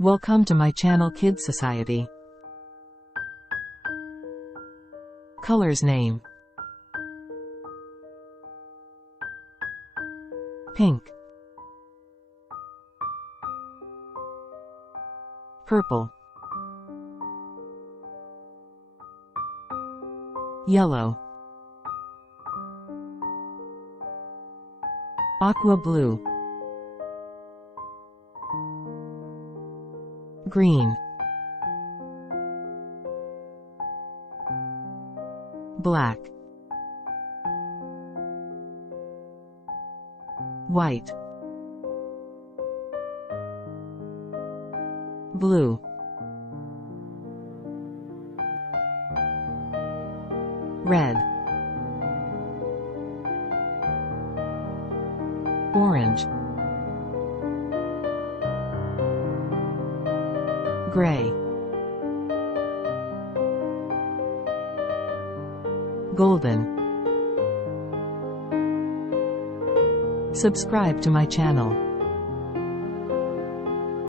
Welcome to my channel Kids Society. Colors name: pink, purple, yellow, aqua blue, green, black, white, blue, red, orange, gray, golden. Subscribe to my channel.